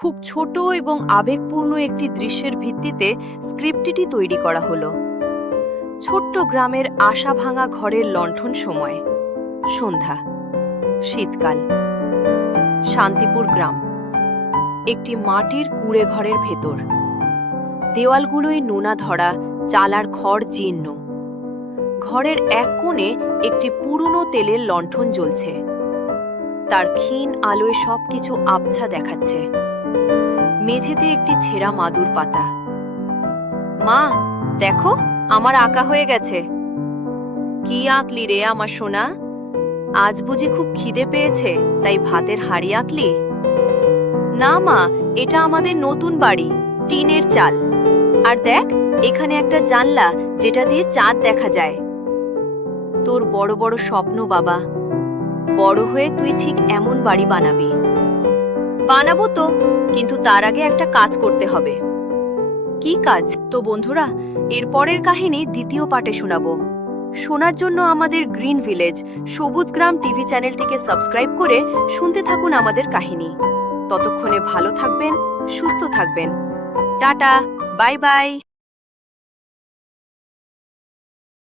খুব ছোট এবং আবেগপূর্ণ একটি দৃশ্যের ভিত্তিতে স্ক্রিপ্টটি তৈরি করা হলো। ছোট্ট গ্রামের আশা ভাঙা ঘরের লণ্ঠন সময়, সন্ধ্যা, শীতকাল, শান্তিপুর গ্রাম, একটি মাটির কুঁড়ে ঘরের ভেতর। দেওয়ালগুলোই নোনা ধরা, চাল আর খড় জীর্ণ। ঘরের এক কোণে একটি পুরনো তেলের লণ্ঠন জ্বলছে, তার ক্ষীণ আলোয় সবকিছু আবছা দেখাচ্ছে। মেঝেতে একটি ছেঁড়া মাদুর পাতা। মা, দেখো, আমার আঁকা হয়ে গেছে। কি আঁকলি রে আমার সোনা? আজ বুঝি খুব খিদে পেয়েছে তাই ভাতের হাঁড়ি আঁকলি? না মা, এটা আমাদের নতুন বাড়ি, টিনের চাল। আর দেখ, এখানে একটা জানলা যেটা দিয়ে চাঁদ দেখা যায়। তোর বড় বড় স্বপ্ন বাবা, বড় হয়ে তুই ঠিক এমন বাড়ি বানাবি। বানাবো তো, কিন্তু তার আগে একটা কাজ করতে হবে। কি কাজ? তো বন্ধুরা, এরপরের কাহিনী দ্বিতীয় পার্টে শোনাবো। শোনার জন্য আমাদের গ্রিন ভিলেজ সবুজ গ্রাম টিভি চ্যানেলটিকে সাবস্ক্রাইব করে শুনতে থাকুন আমাদের কাহিনী। ততক্ষণে ভালো থাকবেন, সুস্থ থাকবেন। Tata, bye bye.